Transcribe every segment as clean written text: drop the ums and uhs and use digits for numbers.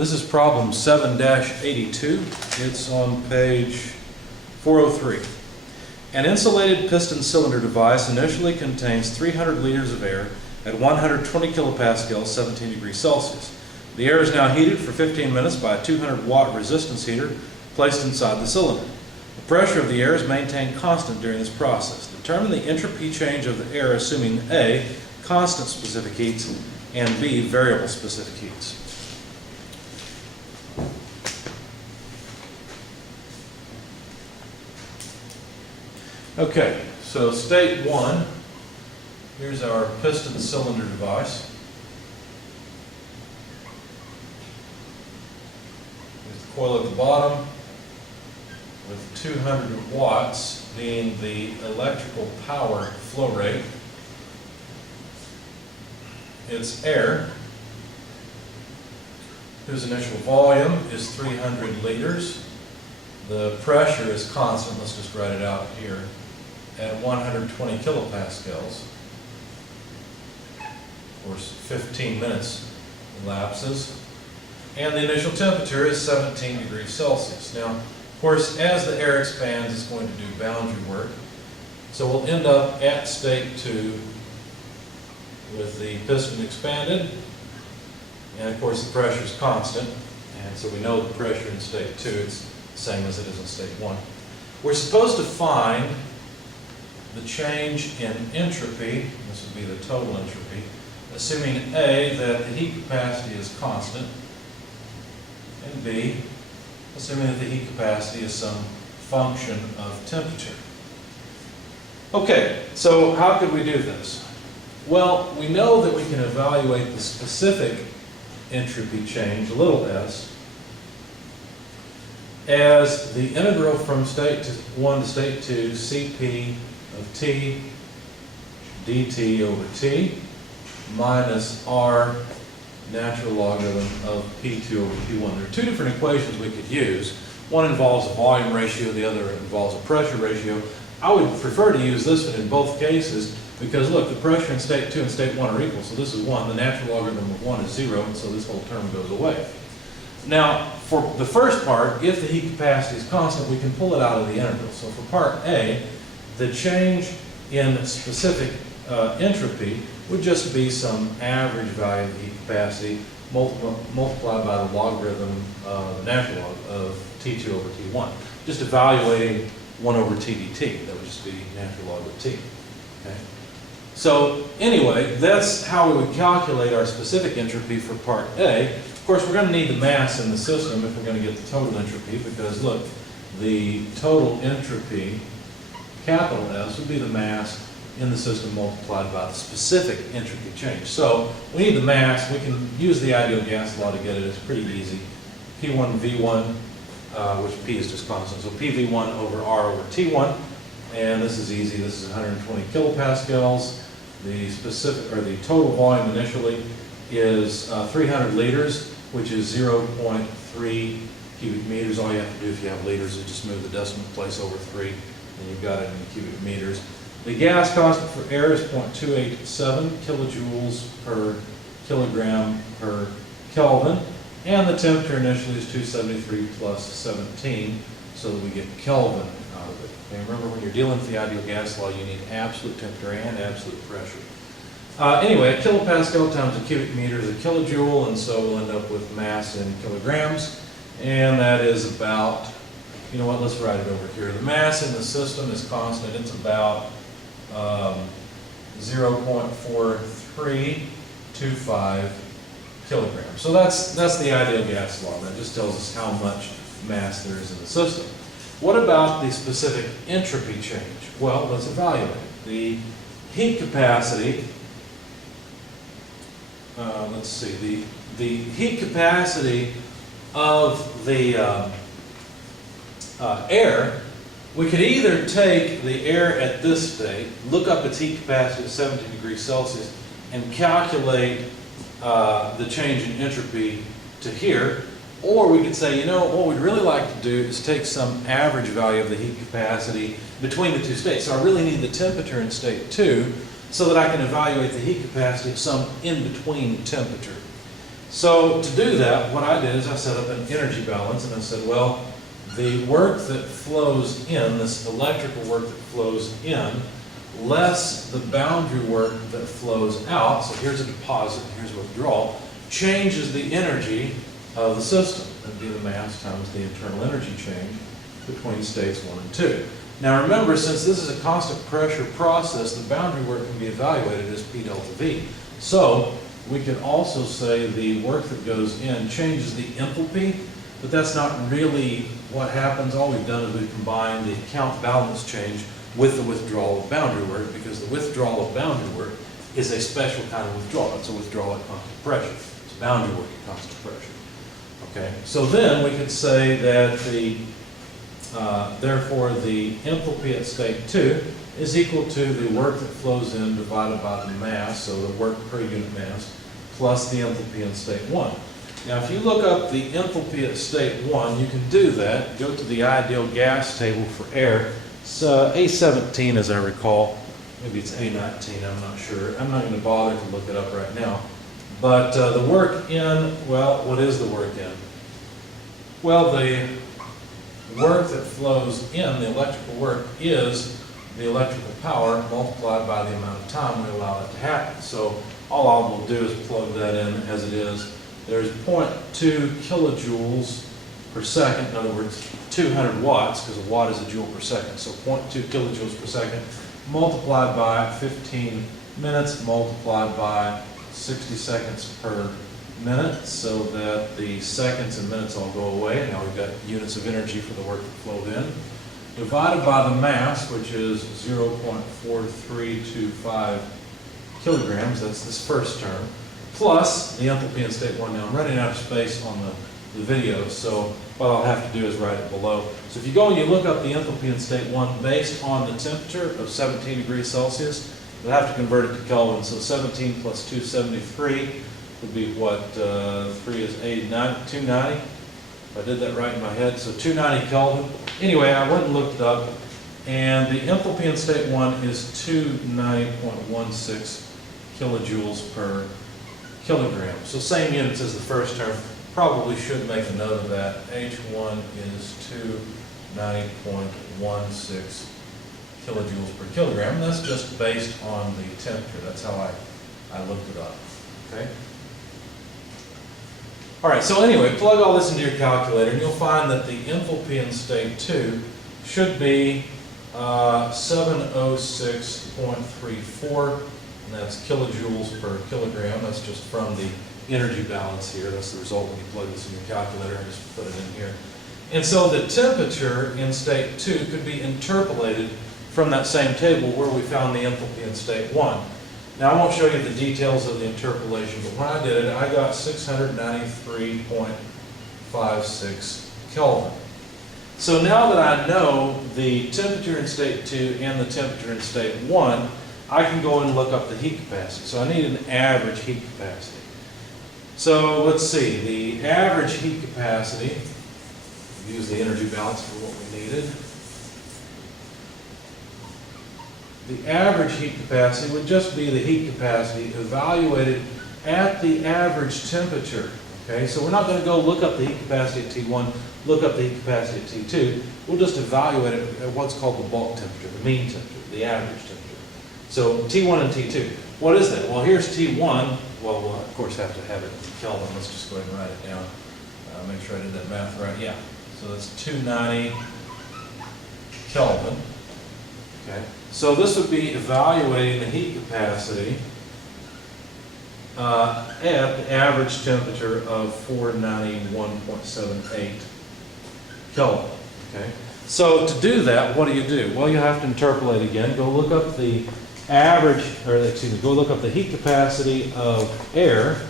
This is problem 7-82. It's on page 403. An insulated piston cylinder device initially contains 300 liters of air at 120 kilopascals, 17 degrees Celsius. The air is now heated for 15 minutes by a 200 watt resistance heater placed inside the cylinder. The pressure of the air is maintained constant during this process. Determine the entropy change of the air assuming A, constant specific heats, and B, variable specific heats. Okay, so state one, here's our piston cylinder device. There's the coil at the bottom with 200 watts being the electrical power flow rate. It's air, whose initial volume is 300 liters. The pressure is constant, let's just write it out here, at 120 kilopascals. Of course, 15 minutes elapses. And the initial temperature is 17 degrees Celsius. Now, of course, as the air expands, it's going to do boundary work. So we'll end up at state 2 with the piston expanded. And of course, the pressure is constant. And so we know the pressure in state 2 is the same as it is in state 1. We're supposed to find the change in entropy, this would be the total entropy, assuming A, that the heat capacity is constant, and B, assuming that the heat capacity is some function of temperature. Okay, so how could we do this? Well, we know that we can evaluate the specific entropy change, little s, as the integral from state 1 to state 2, Cp of t dt over t minus r natural logarithm of p2 over p1. There are two different equations we could use. One involves a volume ratio, the other involves a pressure ratio. I would prefer to use this one in both cases because look, the pressure in state 2 and state 1 are equal, so this is 1. The natural logarithm of 1 is 0, and so this whole term goes away. Now, for the first part, if the heat capacity is constant, we can pull it out of the integral. So for part A, the change in specific entropy would just be some average value of the heat capacity multiplied by the logarithm, the natural log of T2 over T1. Just evaluating 1 over T dt, that would just be natural log of T. Okay? So anyway, that's how we would calculate our specific entropy for part A. Of course, we're going to need the mass in the system if we're going to get the total entropy because look, the total entropy, capital S, would be the mass in the system multiplied by the specific entropy change. So we need the mass. We can use the ideal gas law to get it. It's pretty easy. P1 V1, which P is just constant. So PV1 over R over T1. And this is easy. This is 120 kilopascals. The specific, or the total volume initially is 300 liters, which is 0.3 cubic meters. All you have to do if you have liters is just move the decimal place over 3, and you've got it in cubic meters. The gas constant for air is 0.287 kilojoules per kilogram per Kelvin, and the temperature initially is 273 plus 17, so that we get Kelvin out of it. And remember, when you're dealing with the ideal gas law, you need absolute temperature and absolute pressure. Anyway, a kilopascal times a cubic meter is a kilojoule, and so we'll end up with mass in kilograms, and that is about, you know what, let's write it over here. The mass in the system is constant. It's about 0.4325 kilograms. So that's the ideal gas law. That just tells us how much mass there is in the system. What about the specific entropy change? Well, let's evaluate it. The heat capacity, let's see, the heat capacity of the air, we could either take the air at this state, look up its heat capacity at 17 degrees Celsius, and calculate the change in entropy to here, or we could say, you know, what we'd really like to do is take some average value of the heat capacity between the two states. So I really need the temperature in state 2 so that I can evaluate the heat capacity of some in-between temperature. So to do that, what I did is I set up an energy balance, and I said, well, the work that flows in, this electrical work that flows in, less the boundary work that flows out, so here's a deposit, here's a withdrawal, changes the energy of the system. That would be the mass times the internal energy change between states 1 and 2. Now remember, since this is a constant pressure process, the boundary work can be evaluated as P delta V. So we can also say the work that goes in changes the enthalpy, but that's not really what happens. All we've done is we've combined the count balance change with the withdrawal of boundary work, because the withdrawal of boundary work is a special kind of withdrawal. It's a withdrawal at constant pressure. It's boundary work at constant pressure. Okay, so then we could say that therefore the enthalpy at state 2 is equal to the work that flows in divided by the mass, so the work per unit mass, plus the enthalpy in state 1. Now if you look up the enthalpy at state 1, you can do that. Go to the ideal gas table for air. It's A17 as I recall. Maybe it's A19, I'm not sure. I'm not going to bother to look it up right now. But the work in, well, what is the work in? Well, the work that flows in, the electrical work, is the electrical power multiplied by the amount of time we allow it to happen. So all I will do is plug that in as it is. There's 0.2 kilojoules per second, in other words, 200 watts, because a watt is a joule per second. So 0.2 kilojoules per second multiplied by 15 minutes multiplied by 60 seconds per minute, so that the seconds and minutes all go away. Now we've got units of energy for the work that flowed in, divided by the mass, which is 0.4325 kilograms. That's this first term, plus the enthalpy in state 1. Now I'm running out of space on the video, so what I'll have to do is write it below. So if you go and you look up the enthalpy in state 1 based on the temperature of 17 degrees Celsius, you'll have to convert it to Kelvin. So 17 plus 273 would be what, 3 is 290. If I did that right in my head, so 290 Kelvin. Anyway, I went and looked it up, and the enthalpy in state 1 is 290.16 kilojoules per kilogram. So same units as the first term. Probably should make a note of that. H1 is 290.16 kilojoules per kilogram. And that's just based on the temperature. That's how I looked it up. Okay. All right, so anyway, plug all this into your calculator, and you'll find that the enthalpy in state 2 should be 706.34, and that's kilojoules per kilogram. That's just from the energy balance here. That's the result when you plug this in your calculator and just put it in here. And so the temperature in state 2 could be interpolated from that same table where we found the enthalpy in state 1. Now I won't show you the details of the interpolation, but when I did it, I got 693.56 Kelvin. So now that I know the temperature in state 2 and the temperature in state 1, I can go and look up the heat capacity. So I need an average heat capacity. So let's see, the average heat capacity, use the energy balance for what we needed. The average heat capacity would just be the heat capacity evaluated at the average temperature. Okay, so we're not going to go look up the heat capacity at T1, look up the heat capacity at T2. We'll just evaluate it at what's called the bulk temperature, the mean temperature, the average temperature. So T1 and T2. What is that? Well, here's T1. Well, we'll of course have to have it in Kelvin. Let's just go ahead and write it down. Make sure I did that math right. Yeah. So that's 290 Kelvin. Okay. So this would be evaluating the heat capacity at the average temperature of 491.78 Kelvin. Okay. So to do that, what do? Well, you have to interpolate again. Go look up the average, or excuse me, go look up the heat capacity of air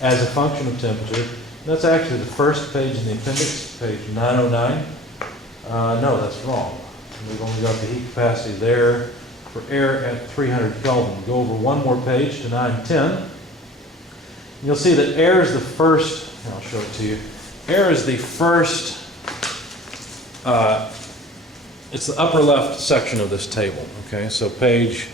as a function of temperature. That's actually the first page in the appendix, page 909. No, that's wrong. We've only got the heat capacity there for air at 300 Kelvin. Go over one more page to 910. You'll see that air is the first, I'll show it to you. Air is the first, it's the upper left section of this table. Okay, so page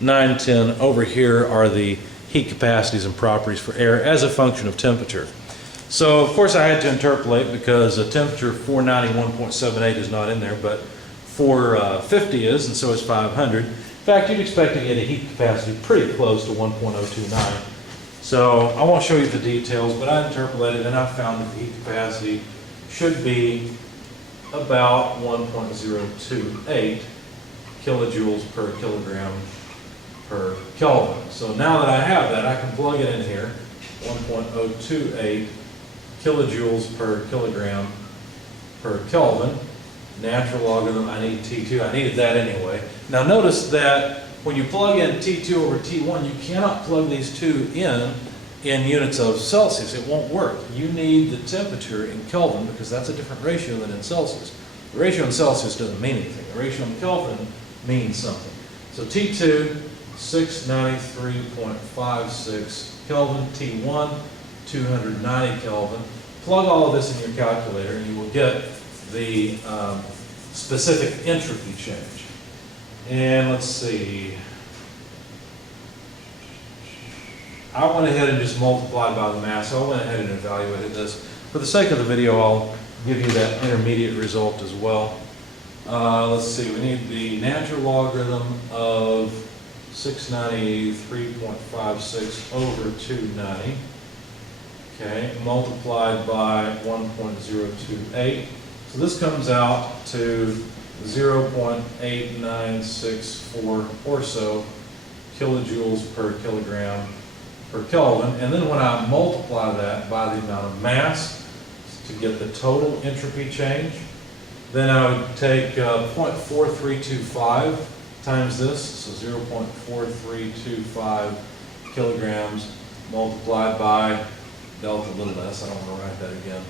910, over here are the heat capacities and properties for air as a function of temperature. So of course I had to interpolate because a temperature of 491.78 is not in there, but 450 is, and so is 500. In fact, you'd expect to get a heat capacity pretty close to 1.029. So I won't show you the details, but I interpolated and I found that the heat capacity should be about 1.028 kilojoules per kilogram per Kelvin. So now that I have that, I can plug it in here, 1.028 kilojoules per kilogram per Kelvin. Natural logarithm, I need T2, I needed that anyway. Now notice that when you plug in T2 over T1, you cannot plug these two in units of Celsius. It won't work. You need the temperature in Kelvin because that's a different ratio than in Celsius. The ratio in Celsius doesn't mean anything. The ratio in Kelvin means something. So T2, 693.56 Kelvin, T1, 290 Kelvin. Plug all of this in your calculator and you will get the specific entropy change. And let's see. I went ahead and just multiplied by the mass, so I went ahead and evaluated this. For the sake of the video, I'll give you that intermediate result as well. Let's see, we need the natural logarithm of 693.56 over 290, okay, multiplied by 1.028. So this comes out to 0.8964 or so kilojoules per kilogram per Kelvin. And then when I multiply that by the amount of mass to get the total entropy change, then I would take 0.4325 times this, so 0.4325 kilograms multiplied by delta little s, I don't want to write that again,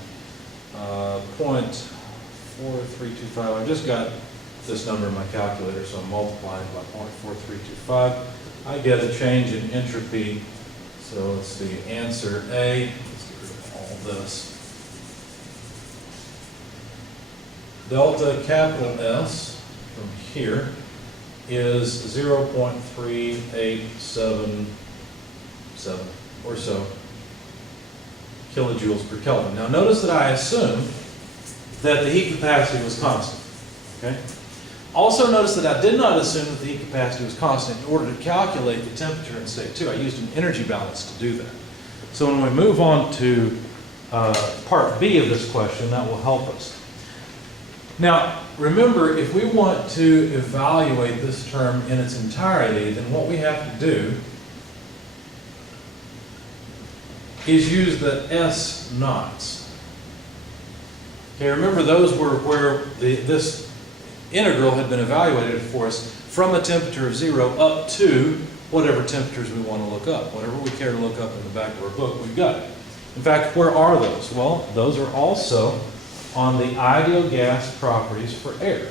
0.4325, I just got this number in my calculator, so I'm multiplying by 0.4325. I get a change in entropy, so let's see, answer A, let's get rid of all this. Delta capital S from here is 0.3877 or so kilojoules per Kelvin. Now notice that I assumed that the heat capacity was constant. Okay? Also notice that I did not assume that the heat capacity was constant in order to calculate the temperature in state 2. I used an energy balance to do that. So when we move on to part B of this question, that will help us. Now, remember, if we want to evaluate this term in its entirety, then what we have to do is use the S naughts. Okay, remember those were where this integral had been evaluated for us from a temperature of 0 up to whatever temperatures we want to look up. Whatever we care to look up in the back of our book, we've got it. In fact, where are those? Well, those are also on the ideal gas properties for air.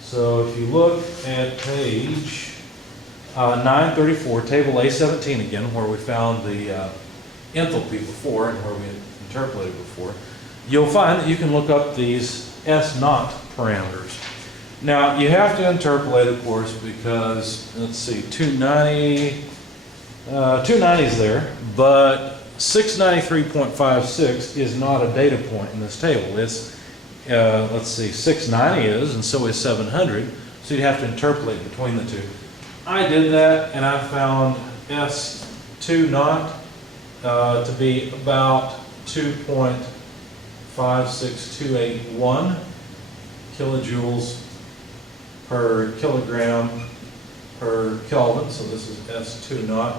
So if you look at page 934, table A17 again, where we found the enthalpy before and where we had interpolated before, you'll find that you can look up these S naught parameters. Now, you have to interpolate, of course, because, let's see, 290 is there, but 693.56 is not a data point in this table. It's, let's see, 690 is, and so is 700, so you'd have to interpolate between the two. I did that, and I found S2 naught to be about 2.56281 kilojoules per kilogram per Kelvin, so this is S2 naught.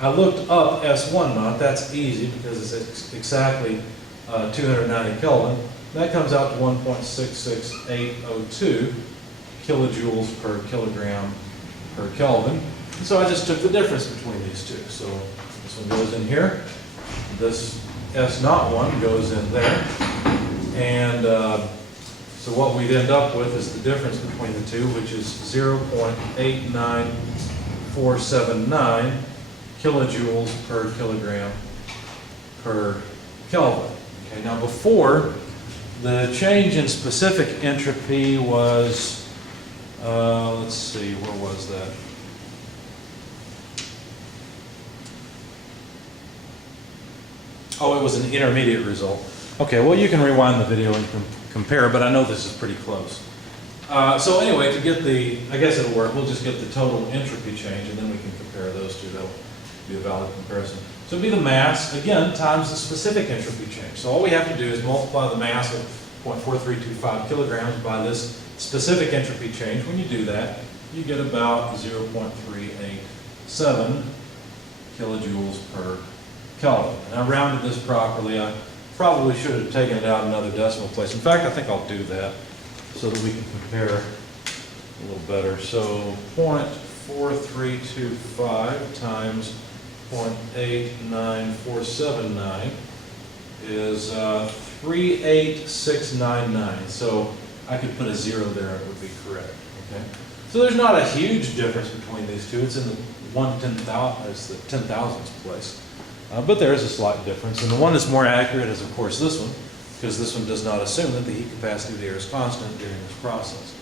I looked up S1 naught, that's easy because it's exactly 290 Kelvin. That comes out to 1.66802 kilojoules per kilogram per Kelvin. And so I just took the difference between these two. So this one goes in here, this S naught one goes in there, and so what we'd end up with is the difference between the two, which is 0.89479 kilojoules per kilogram per Kelvin. Okay, now before, the change in specific entropy was, let's see, where was that? Oh, it was an intermediate result. Okay, well, you can rewind the video and compare, but I know this is pretty close. So anyway, to get the, I guess it'll work, we'll just get the total entropy change, and then we can compare those two. That'll be a valid comparison. So it'll be the mass, again, times the specific entropy change. So all we have to do is multiply the mass of 0.4325 kilograms by this specific entropy change. When you do that, you get about 0.387 kilojoules per Kelvin. And I rounded this properly. I probably should have taken it out another decimal place. In fact, I think I'll do that so that we can compare a little better. So 0.4325 times 0.89479 is 38699. So I could put a 0 there and it would be correct. Okay. So there's not a huge difference between these two. It's in the 1/10,000, it's the 10,000th place. But there is a slight difference. And the one that's more accurate is, of course, this one, because this one does not assume that the heat capacity of the air is constant during this process.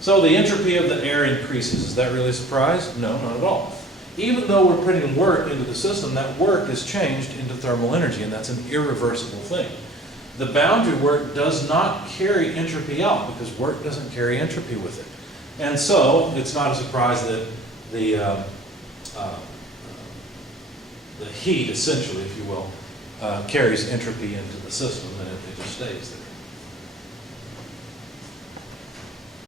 So the entropy of the air increases. Is that really a surprise? No, not at all. Even though we're putting work into the system, that work is changed into thermal energy, and that's an irreversible thing. The boundary work does not carry entropy out because work doesn't carry entropy with it. And so it's not a surprise that the heat, essentially, if you will, carries entropy into the system, and it just stays there.